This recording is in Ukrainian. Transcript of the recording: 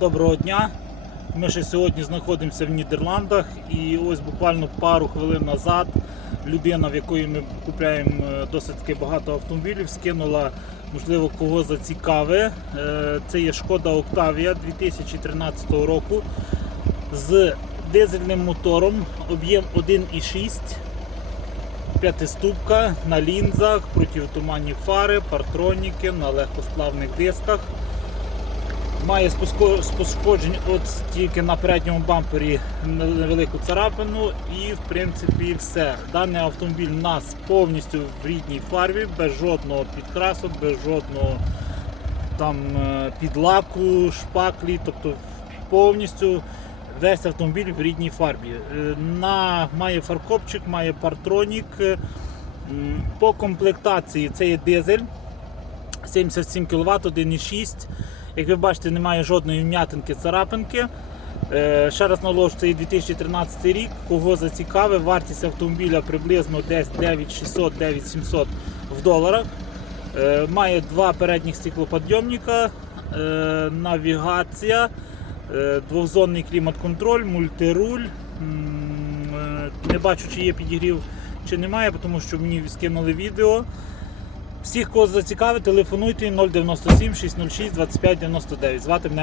Доброго дня. Ми ще сьогодні знаходимося в Нідерландах і ось буквально пару хвилин назад людина, в якої ми купуємо е, досить таки багато автомобілів, скинула, можливо, кого зацікаве. Е, Це є Шкода Октавія 2013 року з дизельним мотором, об'єм 1,6. П'ятиступка на лінзах, противотуманні фари, партроніки на легкосплавних дисках. Має з от тільки на передньому бампері невелику царапину і в принципі все. Даний автомобіль у нас повністю в рідній фарбі, без жодного підкрасу, без жодного там е, підлаку, шпаклі, тобто повністю весь автомобіль в рідній фарбі. Е, На, має фаркопчик, має партронік. Е, По комплектації це є дизель 77 кВт, 1,6. Як ви бачите, немає жодної вм'ятинки, царапинки. Е, Ще раз наголошую, це 2013 рік. Кого зацікавив, вартість автомобіля приблизно десь 9600-9700 в доларах. Е, Має два передніх стеклоподйомника, е, навігація, двохзонний клімат-контроль, мультируль. Не бачу, чи є підігрів, чи немає, тому що мені скинули відео. Всіх, кого зацікавить, телефонуйте 097 606 2599. Звати мене